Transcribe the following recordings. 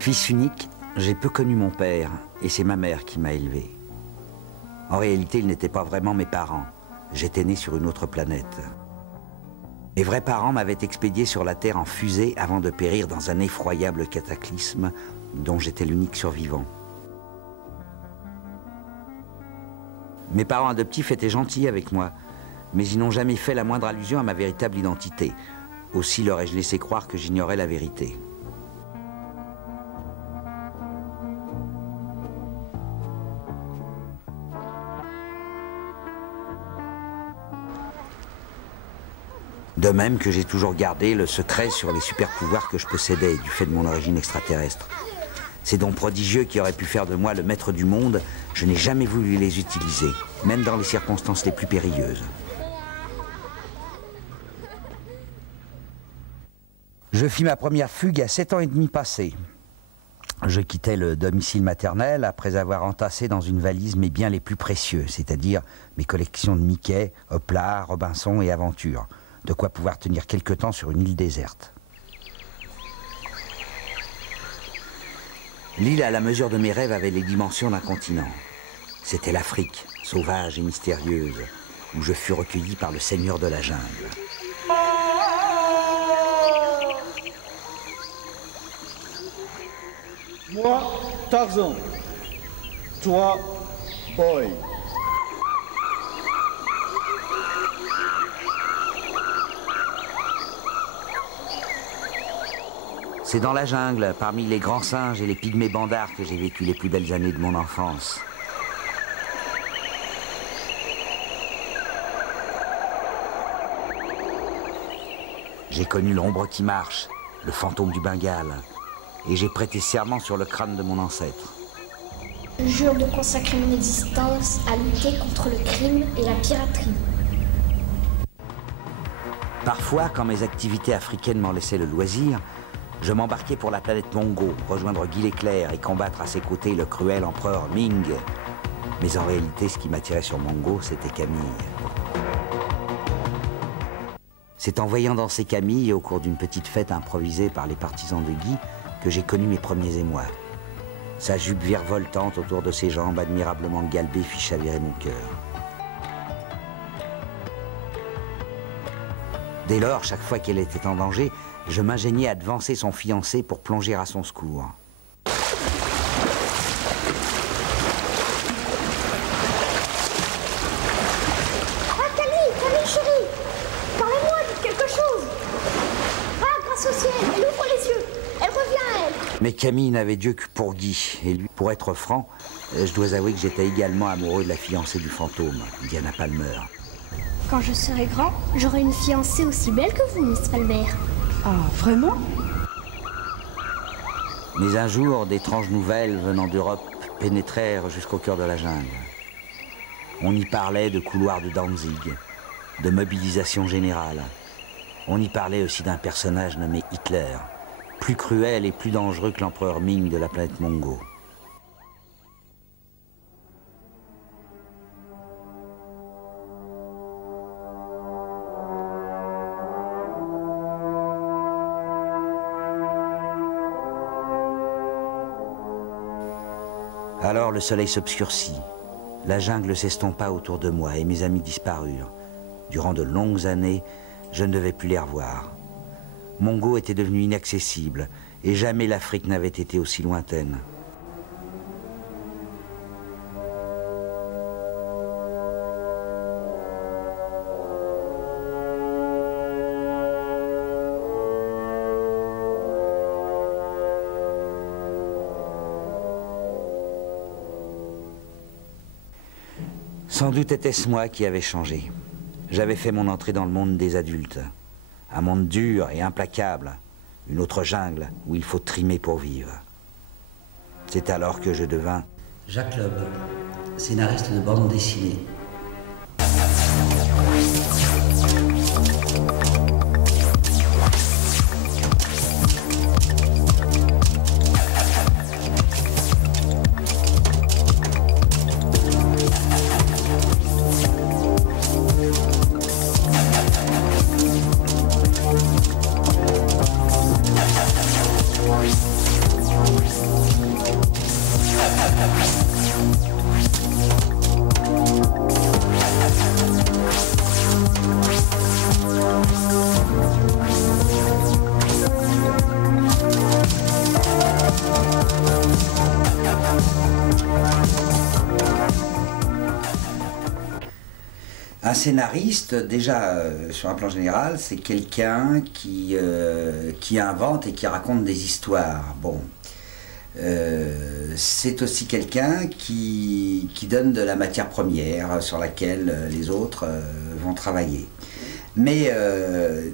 Fils unique, j'ai peu connu mon père et c'est ma mère qui m'a élevé. En réalité, ils n'étaient pas vraiment mes parents. J'étais né sur une autre planète. Mes vrais parents m'avaient expédié sur la Terre en fusée avant de périr dans un effroyable cataclysme dont j'étais l'unique survivant. Mes parents adoptifs étaient gentils avec moi, mais ils n'ont jamais fait la moindre allusion à ma véritable identité. Aussi leur ai-je laissé croire que j'ignorais la vérité. De même que j'ai toujours gardé le secret sur les super-pouvoirs que je possédais du fait de mon origine extraterrestre. Ces dons prodigieux qui auraient pu faire de moi le maître du monde, je n'ai jamais voulu les utiliser, même dans les circonstances les plus périlleuses. Je fis ma première fugue à 7 ans et demi passés. Je quittais le domicile maternel après avoir entassé dans une valise mes biens les plus précieux, c'est-à-dire mes collections de Mickey, Hopla, Robinson et Aventure. De quoi pouvoir tenir quelque temps sur une île déserte. L'île à la mesure de mes rêves avait les dimensions d'un continent. C'était l'Afrique, sauvage et mystérieuse, où je fus recueilli par le seigneur de la jungle. Moi, Tarzan. Toi, Boy. C'est dans la jungle, parmi les grands singes et les pygmées bandards que j'ai vécu les plus belles années de mon enfance. J'ai connu l'ombre qui marche, le fantôme du Bengale, et j'ai prêté serment sur le crâne de mon ancêtre. Je jure de consacrer mon existence à lutter contre le crime et la piraterie. Parfois, quand mes activités africaines m'en laissaient le loisir, je m'embarquais pour la planète Mongo, rejoindre Guy l'Éclair et combattre à ses côtés le cruel empereur Ming. Mais en réalité, ce qui m'attirait sur Mongo, c'était Camille. C'est en voyant danser Camille au cours d'une petite fête improvisée par les partisans de Guy que j'ai connu mes premiers émois. Sa jupe virevoltante autour de ses jambes admirablement galbées fit chavirer mon cœur. Dès lors, chaque fois qu'elle était en danger, je m'ingéniais à devancer son fiancé pour plonger à son secours. Ah, Camille chérie, parlez-moi, dites quelque chose. Ah, grâce au ciel, elle ouvre les yeux, elle revient, elle. Mais Camille n'avait Dieu que pour Guy, et lui, pour être franc, je dois avouer que j'étais également amoureux de la fiancée du fantôme, Diana Palmer. Quand je serai grand, j'aurai une fiancée aussi belle que vous, Miss Palmer. Ah, vraiment? Mais un jour, d'étranges nouvelles venant d'Europe pénétrèrent jusqu'au cœur de la jungle. On y parlait de couloirs de Danzig, de mobilisation générale. On y parlait aussi d'un personnage nommé Hitler, plus cruel et plus dangereux que l'empereur Ming de la planète Mongo. Alors le soleil s'obscurcit, la jungle s'estompa autour de moi et mes amis disparurent. Durant de longues années, je ne devais plus les revoir. Mongo était devenu inaccessible et jamais l'Afrique n'avait été aussi lointaine. Sans doute était-ce moi qui avais changé. J'avais fait mon entrée dans le monde des adultes. Un monde dur et implacable. Une autre jungle où il faut trimer pour vivre. C'est alors que je devins Jacques Loeb, scénariste de bande dessinée. Un scénariste, déjà, sur un plan général, c'est quelqu'un qui invente et qui raconte des histoires. Bon. C'est aussi quelqu'un qui donne de la matière première sur laquelle les autres vont travailler. Mais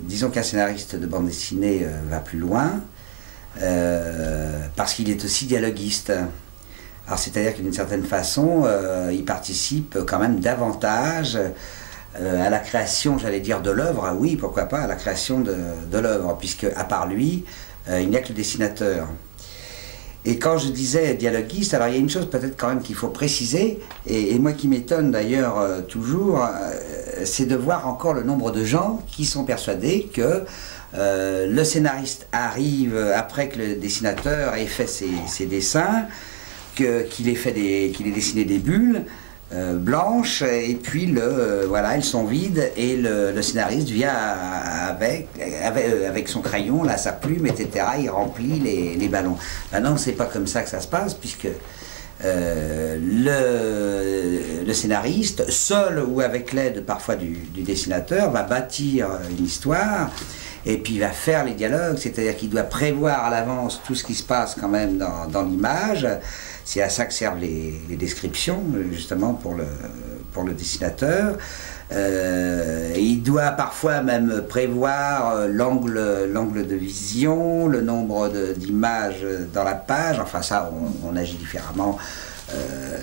disons qu'un scénariste de bande dessinée va plus loin, parce qu'il est aussi dialoguiste. Alors c'est-à-dire qu'une certaine façon, il participe quand même davantage à la création, j'allais dire, de l'œuvre. Oui, pourquoi pas, à la création de l'œuvre, puisque à part lui, il n'y a que le dessinateur. Et quand je disais dialoguiste, alors il y a une chose peut-être quand même qu'il faut préciser, et moi qui m'étonne d'ailleurs toujours, c'est de voir encore le nombre de gens qui sont persuadés que le scénariste arrive après que le dessinateur ait fait ses dessins, qu'il ait dessiné des bulles blanches, et puis voilà, elles sont vides, et le scénariste vient avec son crayon, là, sa plume, etc. Il remplit les ballons. Non, c'est pas comme ça que ça se passe, puisque le scénariste, seul ou avec l'aide parfois du dessinateur, va bâtir une histoire, et puis il va faire les dialogues, c'est-à-dire qu'il doit prévoir à l'avance tout ce qui se passe quand même dans l'image. C'est à ça que servent les descriptions, justement, pour le dessinateur. Il doit parfois même prévoir l'angle de vision, le nombre d'images dans la page. Enfin, ça, on agit différemment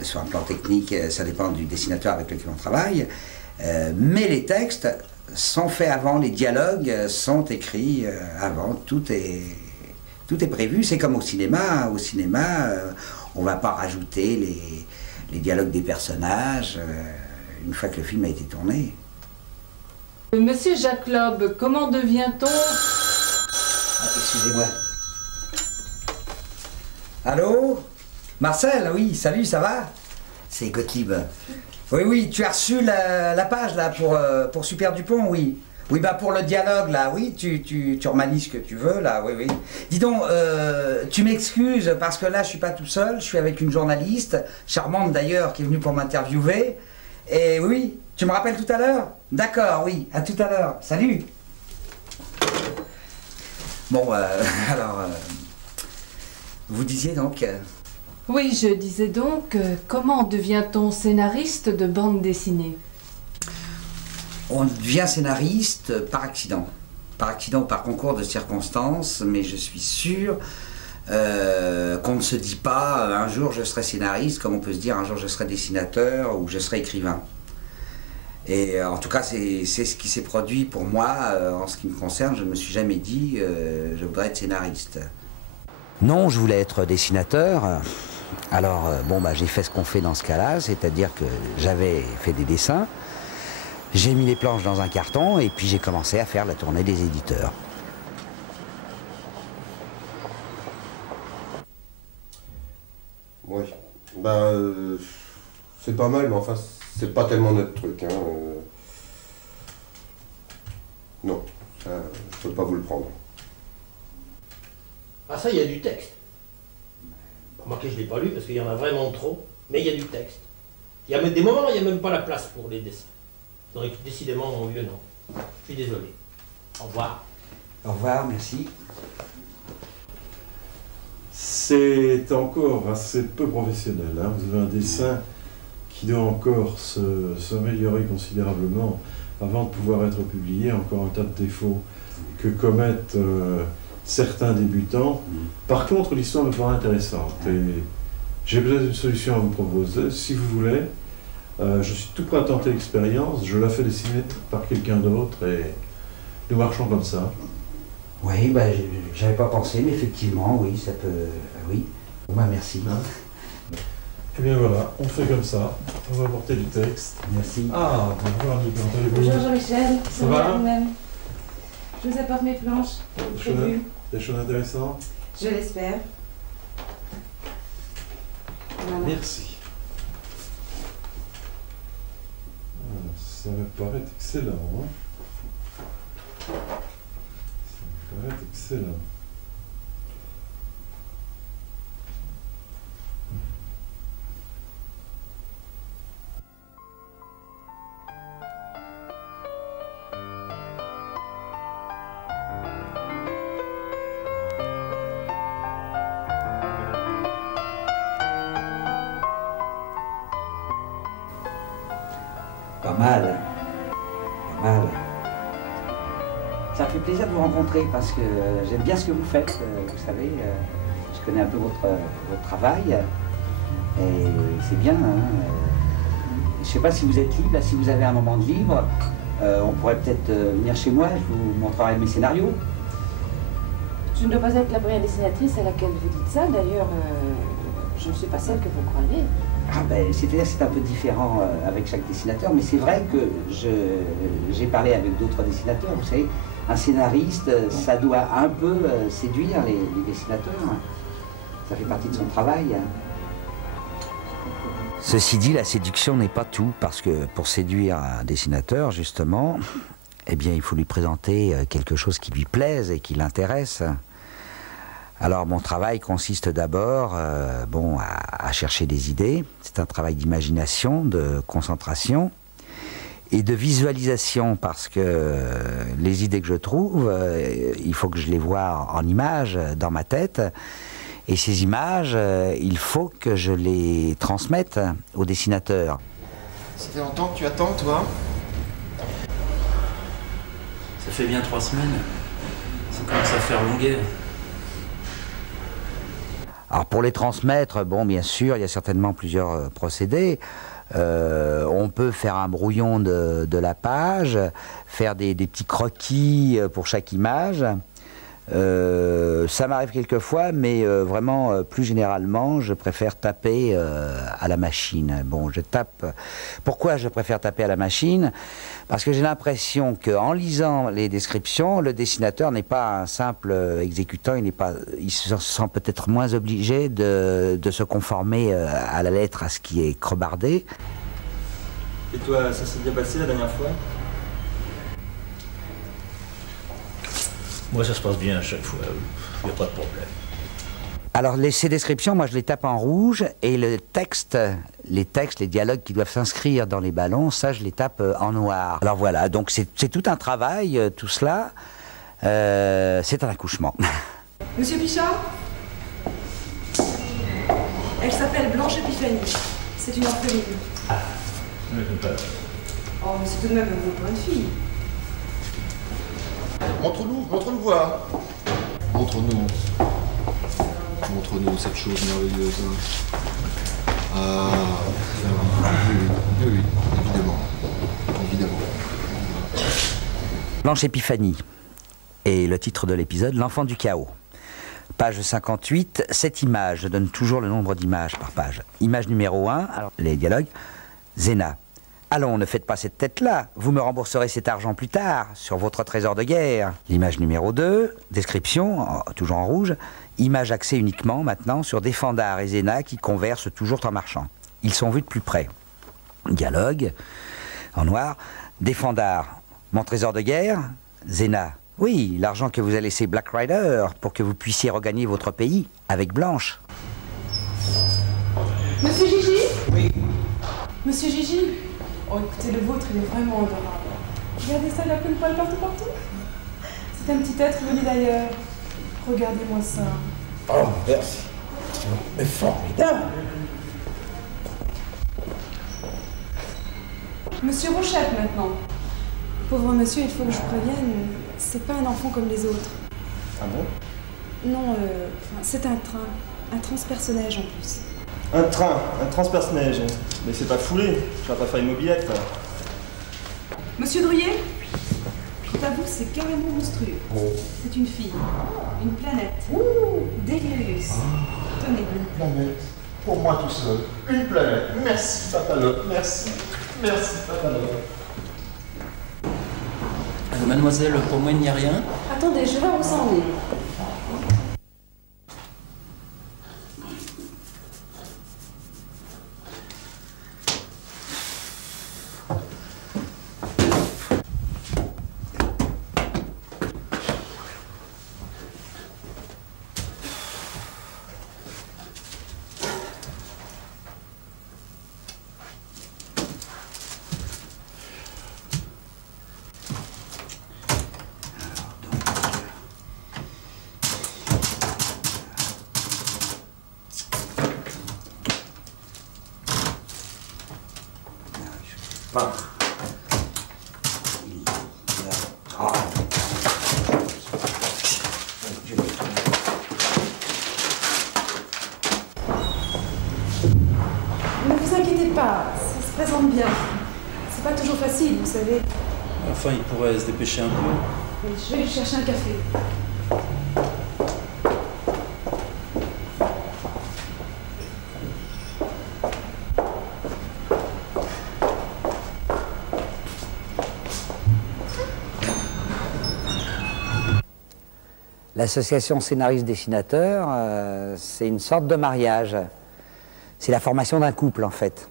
sur un plan technique, ça dépend du dessinateur avec lequel on travaille. Mais les textes sont faits avant, les dialogues sont écrits avant, tout est prévu. C'est comme au cinéma. Au cinéma, on ne va pas rajouter les dialogues des personnages une fois que le film a été tourné. Monsieur Jacques Loeb, comment devient-on... Excusez-moi. Allô? Marcel, oui, salut, ça va? C'est Gottlieb. Oui, tu as reçu la page là pour Super Dupont, oui. Oui, bah pour le dialogue là, oui, tu remanies ce que tu veux là, oui. Dis donc, tu m'excuses parce que là je suis pas tout seul, je suis avec une journaliste, charmante d'ailleurs, qui est venue pour m'interviewer. Et oui, tu me rappelles tout à l'heure? D'accord, oui, à tout à l'heure, salut. Bon, alors, vous disiez donc... Oui, je disais donc, comment devient-on scénariste de bande dessinée? On devient scénariste par accident ou par concours de circonstances, mais je suis sûr qu'on ne se dit pas un jour je serai scénariste, comme on peut se dire un jour je serai dessinateur ou je serai écrivain. Et en tout cas, c'est ce qui s'est produit pour moi en ce qui me concerne. Je ne me suis jamais dit je voudrais être scénariste. Non, je voulais être dessinateur. Alors, j'ai fait ce qu'on fait dans ce cas-là, c'est-à-dire que j'avais fait des dessins. J'ai mis les planches dans un carton et puis j'ai commencé à faire la tournée des éditeurs. Oui, c'est pas mal, mais enfin, c'est pas tellement notre truc. Hein. Non, ça, je peux pas vous le prendre. Ah ça, il y a du texte. Remarquez, je ne l'ai pas lu parce qu'il y en a vraiment trop, mais il y a du texte. Il y a des moments où il n'y a même pas la place pour les dessins. Donc décidément, mon vieux, non. Je suis désolé. Au revoir. Au revoir, merci. C'est encore assez peu professionnel. Hein. Vous avez un dessin qui doit encore s'améliorer considérablement avant de pouvoir être publié. Encore un tas de défauts que commettent certains débutants. Par contre, l'histoire me paraît intéressante. Et j'ai peut-être une solution à vous proposer. Si vous voulez, je suis tout prêt à tenter l'expérience. Je la fais dessiner par quelqu'un d'autre et nous marchons comme ça. Oui, j'avais pas pensé, mais effectivement, oui, ça peut... oui. Merci. Eh bien voilà, on fait comme ça. On va apporter du texte. Merci. Ah, bonjour Annie, comment allez-vous? Bonjour Jean-Michel, Ça va vous-même. Je vous apporte mes planches. Des choses intéressantes? Je l'espère. Voilà. Merci. Ça me paraît excellent. Hein? Ça me paraît excellent. Pas mal. Pas mal. Ça me fait plaisir de vous rencontrer parce que j'aime bien ce que vous faites. Vous savez, je connais un peu votre travail. Et c'est bien. Hein. Je ne sais pas si vous êtes libre, là, si vous avez un moment de libre, on pourrait peut-être venir chez moi, je vous montrerai mes scénarios. Je ne dois pas être la première dessinatrice à laquelle vous dites ça. D'ailleurs, je ne suis pas celle que vous croyez. Ah ben, c'est-à-dire que c'est un peu différent avec chaque dessinateur, mais c'est vrai que j'ai parlé avec d'autres dessinateurs. Vous savez, un scénariste, ça doit un peu séduire les dessinateurs. Ça fait partie de son travail. Ceci dit, la séduction n'est pas tout, parce que pour séduire un dessinateur, justement, eh bien, il faut lui présenter quelque chose qui lui plaise et qui l'intéresse. Alors, mon travail consiste d'abord à chercher des idées. C'est un travail d'imagination, de concentration et de visualisation, parce que les idées que je trouve, il faut que je les voie en images dans ma tête. Et ces images, il faut que je les transmette au dessinateur. Ça fait longtemps que tu attends, toi? Ça fait bien 3 semaines. Ça commence à faire longuet. Alors pour les transmettre, bon, bien sûr, il y a certainement plusieurs procédés. On peut faire un brouillon de la page, faire des petits croquis pour chaque image. Ça m'arrive quelquefois, mais vraiment, plus généralement, je préfère taper à la machine. Bon, je tape. Pourquoi je préfère taper à la machine? Parce que j'ai l'impression qu'en lisant les descriptions, le dessinateur n'est pas un simple exécutant, il se sent peut-être moins obligé de se conformer à la lettre, à ce qui est crevardé. Et toi, ça s'est bien passé la dernière fois? Moi, ça se passe bien à chaque fois. Il n'y a pas de problème. Alors, ces descriptions, moi, je les tape en rouge, et les textes, les dialogues qui doivent s'inscrire dans les ballons, ça, je les tape en noir. Alors voilà, donc c'est tout un travail, tout cela. C'est un accouchement. Monsieur Pichard? Elle s'appelle Blanche Épiphanie. C'est une orpheline. Ah, je ne pas. Oh, mais c'est tout de même un beau point de fille. Montre-nous voir. Montre-nous cette chose merveilleuse. Ah, oui, évidemment. Blanche Épiphanie. Et le titre de l'épisode, L'enfant du chaos. Page 58, 7 images. Je donne toujours le nombre d'images par page. Image numéro 1, alors, les dialogues. Zéna. Allons, ne faites pas cette tête-là. Vous me rembourserez cet argent plus tard, sur votre trésor de guerre. L'image numéro 2, description, toujours en rouge. Image axée uniquement, maintenant, sur Défendard et Zéna qui conversent toujours en marchant. Ils sont vus de plus près. Dialogue, en noir. Défendard, mon trésor de guerre. Zéna, oui, l'argent que vous a laissé Black Rider pour que vous puissiez regagner votre pays avec Blanche. Monsieur Gigi? Oui. Monsieur Gigi? Oh, écoutez, le vôtre, il est vraiment adorable. Regardez ça, il a plein de poils partout. C'est un petit être venu d'ailleurs. Regardez-moi ça. Oh, merci. Mais formidable. Monsieur Rochette, maintenant. Pauvre monsieur, il faut que je prévienne, c'est pas un enfant comme les autres. Ah bon? Non, c'est un train. Un transpersonnage en plus. Un train, un transpersonnage. Mais c'est pas foulé, tu vas pas faire une mobilette. Monsieur Drouillet? Je t'avoue, c'est carrément monstrueux. C'est une fille. Une planète. Delirius. Tenez. Une planète. Pour moi tout seul. Une planète. Merci, Papalope. Merci. Merci, Papalope. Mademoiselle, pour moi, il n'y a rien. Attendez, je vais voir où ça en est. inquiétez pas, ça se présente bien. C'est pas toujours facile, vous savez. Enfin, il pourrait se dépêcher un peu. Oui, je vais lui chercher un café. L'association scénariste-dessinateur, c'est une sorte de mariage. C'est la formation d'un couple, en fait.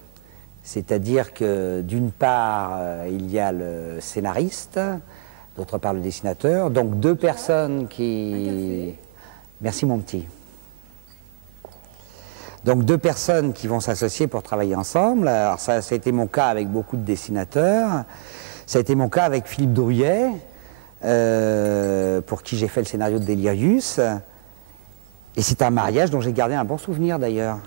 C'est-à-dire que, d'une part, il y a le scénariste, d'autre part le dessinateur. Donc, deux personnes qui... Merci, mon petit. Donc, deux personnes qui vont s'associer pour travailler ensemble. Alors, ça a été mon cas avec beaucoup de dessinateurs. Ça a été mon cas avec Philippe Drouillet, pour qui j'ai fait le scénario de Delirius. Et c'est un mariage dont j'ai gardé un bon souvenir d'ailleurs.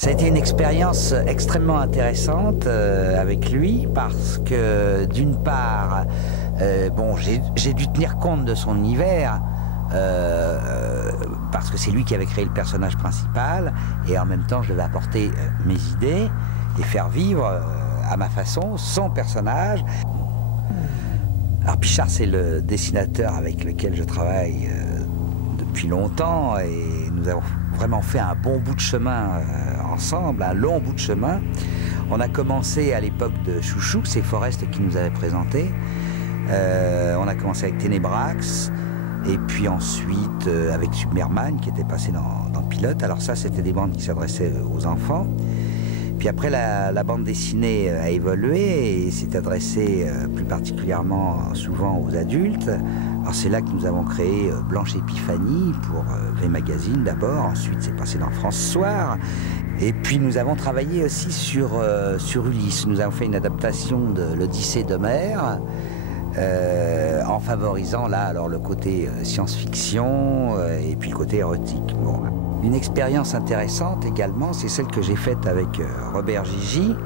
Ça a été une expérience extrêmement intéressante avec lui parce que d'une part, bon, j'ai dû tenir compte de son univers parce que c'est lui qui avait créé le personnage principal et en même temps je devais apporter mes idées et faire vivre à ma façon son personnage. Alors Pichard, c'est le dessinateur avec lequel je travaille depuis longtemps et nous avons vraiment fait un bon bout de chemin ensemble, un long bout de chemin. On a commencé à l'époque de Chouchou, c'est Forest qui nous avait présenté. On a commencé avec Ténébrax et puis ensuite avec Submerman qui était passé dans Pilote. Alors ça, c'était des bandes qui s'adressaient aux enfants. Puis après, la bande dessinée a évolué et s'est adressée plus particulièrement souvent aux adultes. Alors c'est là que nous avons créé Blanche Épiphanie pour V Magazine d'abord, ensuite c'est passé dans France Soir. Et puis nous avons travaillé aussi sur Ulysse. Nous avons fait une adaptation de l'Odyssée d'Homère en favorisant là alors le côté science-fiction et puis le côté érotique. Bon. Une expérience intéressante également, c'est celle que j'ai faite avec Robert Gigi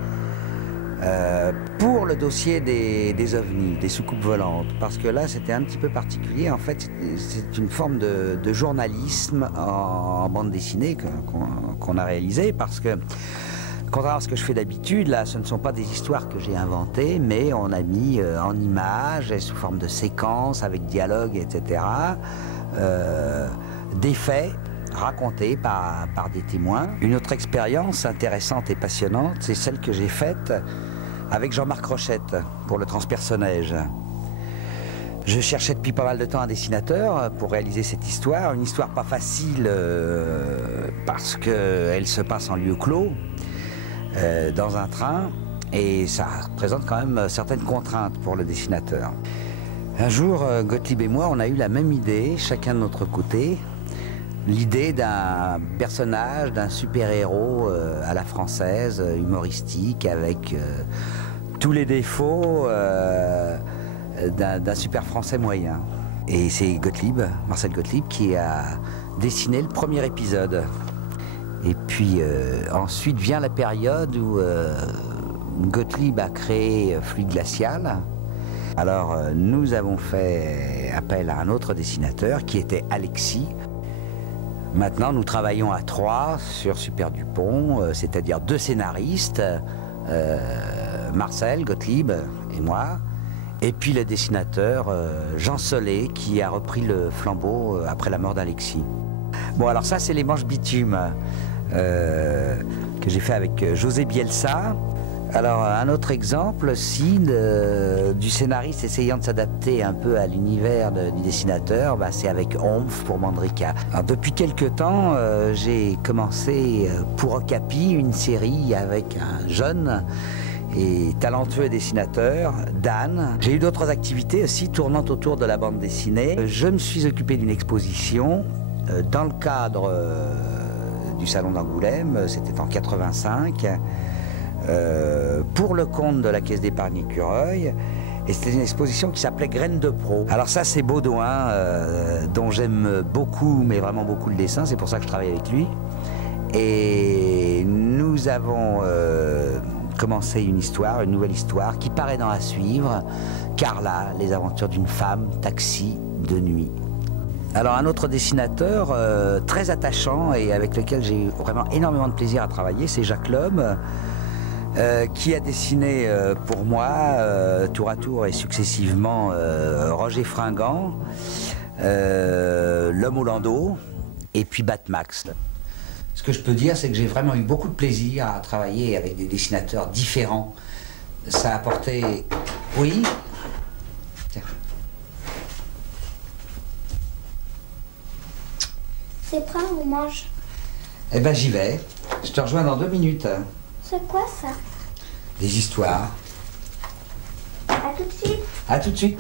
pour le dossier des ovnis, des soucoupes volantes. Parce que là, c'était un petit peu particulier. En fait, c'est une forme de journalisme en bande dessinée qu'on a réalisé. Parce que, contrairement à ce que je fais d'habitude, là, ce ne sont pas des histoires que j'ai inventées, mais on a mis en images, sous forme de séquences, avec dialogue, etc., des faits racontés par des témoins. Une autre expérience intéressante et passionnante, c'est celle que j'ai faite avec Jean-Marc Rochette pour le transpersonnage. Je cherchais depuis pas mal de temps un dessinateur pour réaliser cette histoire. Une histoire pas facile parce qu'elle se passe en lieu clos, dans un train, et ça représente quand même certaines contraintes pour le dessinateur. Un jour, Gottlieb et moi, on a eu la même idée, chacun de notre côté, l'idée d'un personnage, d'un super-héros à la française, humoristique, avec tous les défauts d'un super français moyen. Et c'est Gottlieb, Marcel Gottlieb, qui a dessiné le premier épisode. Et puis ensuite vient la période où Gottlieb a créé Fluide Glacial. Alors nous avons fait appel à un autre dessinateur qui était Alexis. Maintenant, nous travaillons à 3 sur Super Dupont, c'est-à-dire 2 scénaristes, Marcel Gottlieb et moi, et puis le dessinateur Jean Solé qui a repris le flambeau après la mort d'Alexis. Bon, alors ça, c'est les manches bitume que j'ai fait avec José Bielsa. Alors, un autre exemple aussi du scénariste essayant de s'adapter un peu à l'univers du dessinateur, bah, c'est avec Omf pour Mandrika. Alors, depuis quelque temps, j'ai commencé pour Okapi une série avec un jeune et talentueux dessinateur, Dan. J'ai eu d'autres activités aussi tournant autour de la bande dessinée. Je me suis occupé d'une exposition dans le cadre du Salon d'Angoulême, c'était en 85. Pour le compte de la Caisse d'épargne Écureuil, et c'était une exposition qui s'appelait Graines de Pro. Alors ça, c'est Baudouin, dont j'aime beaucoup, mais vraiment beaucoup le dessin, c'est pour ça que je travaille avec lui. Et nous avons commencé une nouvelle histoire qui paraît dans À suivre, Carla, les aventures d'une femme taxi de nuit. Alors un autre dessinateur très attachant et avec lequel j'ai eu vraiment énormément de plaisir à travailler, c'est Jacques Loeb, qui a dessiné pour moi, tour à tour et successivement, Roger Fringant, L'Homme au landau et puis Batmax. Ce que je peux dire, c'est que j'ai vraiment eu beaucoup de plaisir à travailler avec des dessinateurs différents. Ça a apporté... Oui ? Tiens. C'est prêt, on mange. Eh ben j'y vais. Je te rejoins dans 2 minutes. C'est quoi ça? Des histoires. À tout de suite. À tout de suite.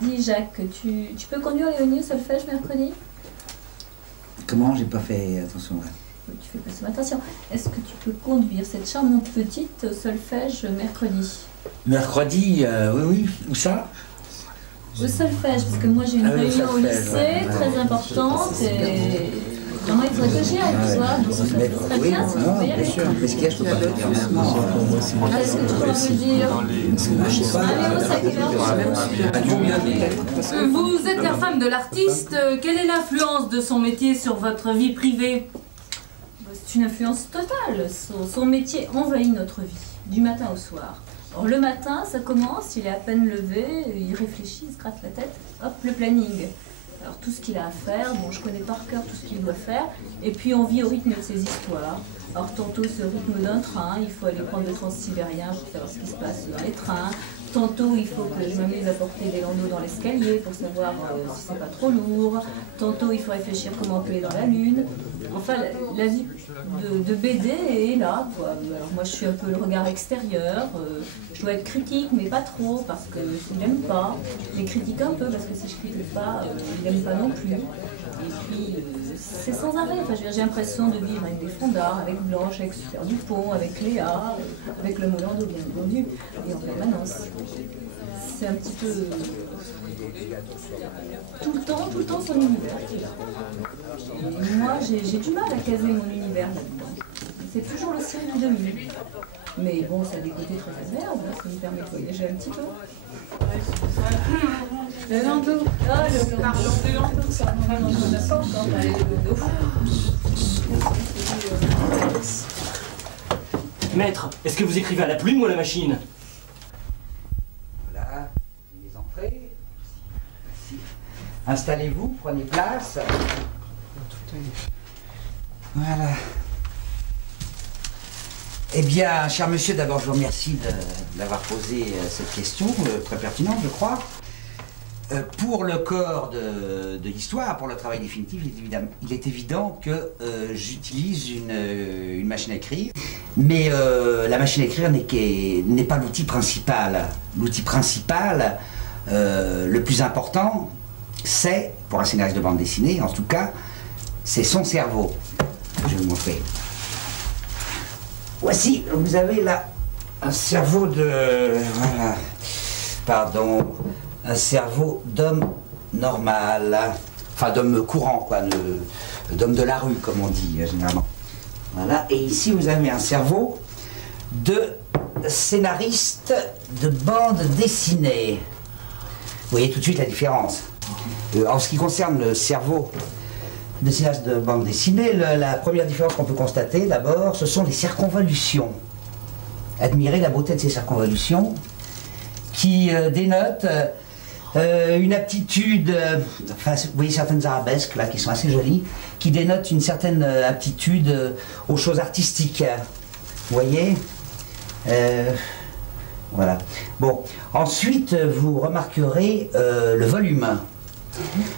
Dis Jacques, tu peux conduire Léonie au solfège mercredi? Comment? J'ai pas fait attention là. Tu fais pas souvent attention. Est-ce que tu peux conduire cette charmante petite au solfège mercredi? Mercredi, oui. Où ça? Au solfège, parce que moi j'ai une réunion au lycée très importante et vraiment il faudrait que j'y aille ce soir, donc ça serait bien si tu peux y aller. Bien sûr, qu'est-ce qu'il y a? Je peux pas le dire maintenant. Est-ce que tu pourras me le dire? Allez, au sacré. Vous êtes la femme de l'artiste, quelle est l'influence de son métier sur votre vie privée? C'est une influence totale, son métier envahit notre vie, du matin au soir. Alors, le matin, ça commence, il est à peine levé, il réfléchit, il se gratte la tête, hop, le planning. Alors tout ce qu'il a à faire, bon je connais par cœur tout ce qu'il doit faire, et puis on vit au rythme de ses histoires. Alors tantôt c'est au rythme d'un train, il faut aller prendre le transsibérien pour savoir ce qui se passe dans les trains. Tantôt il faut que je m'amuse à porter des landaux dans l'escalier pour savoir si c'est pas trop lourd. Tantôt il faut réfléchir comment on peut aller dans la lune. Enfin la vie de BD est là, quoi. Alors moi je suis un peu le regard extérieur, je dois être critique mais pas trop parce que s'il n'aime pas, je les critique un peu parce que si je critique pas, il n'aime pas non plus. Et puis c'est sans arrêt, enfin, j'ai l'impression de vivre avec des fonds d'art, avec Blanche, avec Super Dupont, avec Léa, avec le Molando bien entendu, et en permanence. C'est un petit peu tout le temps son univers qui est là. Et moi j'ai du mal à caser mon univers là-dedans. C'est toujours le ciel du demi. Mais bon, ça a des côtés très agréables, ça me permet de voyager un petit peu. Le landau. Ah, le landau, ça on n'a pas encore parlé de landau. Maître, est-ce que vous écrivez à la plume ou à la machine? Voilà, les entrées. Installez-vous, prenez place. Voilà. Eh bien, cher monsieur, d'abord je vous remercie d'avoir posé cette question, très pertinente je crois. Pour le corps de l'histoire, pour le travail définitif, il est évident que j'utilise une machine à écrire. Mais la machine à écrire n'est pas l'outil principal. L'outil principal, le plus important, c'est, pour un scénariste de bande dessinée en tout cas, c'est son cerveau. Je vais vous montrer. Voici, vous avez là un cerveau de... Voilà. Pardon. Un cerveau d'homme normal. Enfin, d'homme courant, quoi. D'homme de la rue, comme on dit, généralement. Voilà. Et ici, vous avez un cerveau de scénariste de bande dessinée. Vous voyez tout de suite la différence. En ce qui concerne le cerveau de scénariste de bande dessinée, la première différence qu'on peut constater, d'abord, ce sont les circonvolutions. Admirez la beauté de ces circonvolutions qui dénotent une aptitude, enfin, vous voyez certaines arabesques là qui sont assez jolies, qui dénotent une certaine aptitude aux choses artistiques. Vous voyez voilà. Bon, ensuite vous remarquerez le volume.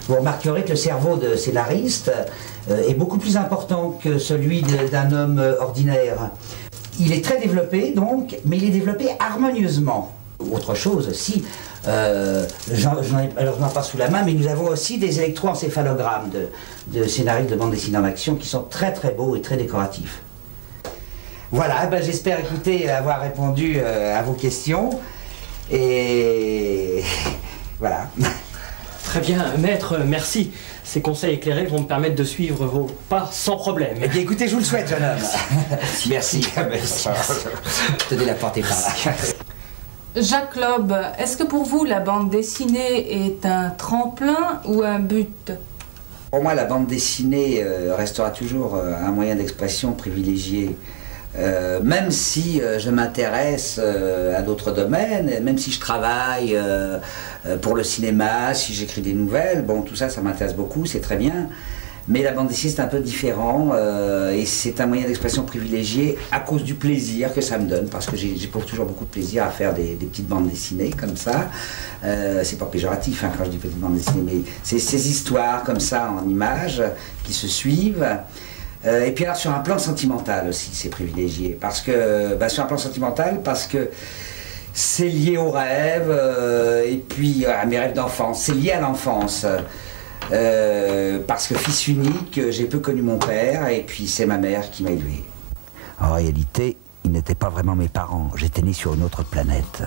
Vous remarquerez que le cerveau de scénariste est beaucoup plus important que celui d'un homme ordinaire. Il est très développé donc, mais il est développé harmonieusement. Autre chose aussi, j'en ai malheureusement pas sous la main, mais nous avons aussi des électroencéphalogrammes de scénaristes de bande dessinée en action qui sont très très beaux et très décoratifs. Voilà, ben, j'espère écouter avoir répondu à vos questions et voilà. Très bien, maître, merci. Ces conseils éclairés vont me permettre de suivre vos pas sans problème. Eh bien écoutez, je vous le souhaite, jeune homme. Merci. Merci. Tenez la porte par là. Jacques Loeb, est-ce que pour vous la bande dessinée est un tremplin ou un but? Pour moi, la bande dessinée restera toujours un moyen d'expression privilégié. Même si je m'intéresse à d'autres domaines, même si je travaille pour le cinéma, si j'écris des nouvelles, bon, tout ça, ça m'intéresse beaucoup, c'est très bien. Mais la bande dessinée, c'est un peu différent et c'est un moyen d'expression privilégié à cause du plaisir que ça me donne, parce que j'éprouve toujours beaucoup de plaisir à faire des petites bandes dessinées comme ça. C'est pas péjoratif hein, quand je dis petites bandes dessinées, mais c'est ces histoires comme ça en images qui se suivent. Et puis alors sur un plan sentimental aussi, c'est privilégié, parce que, sur un plan sentimental, parce que c'est lié aux rêves, et puis à mes rêves d'enfance, c'est lié à l'enfance. Parce que fils unique, j'ai peu connu mon père, et puis c'est ma mère qui m'a élevé. En réalité, ils n'étaient pas vraiment mes parents, j'étais né sur une autre planète.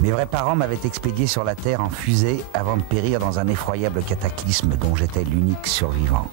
Mes vrais parents m'avaient expédié sur la Terre en fusée avant de périr dans un effroyable cataclysme dont j'étais l'unique survivant.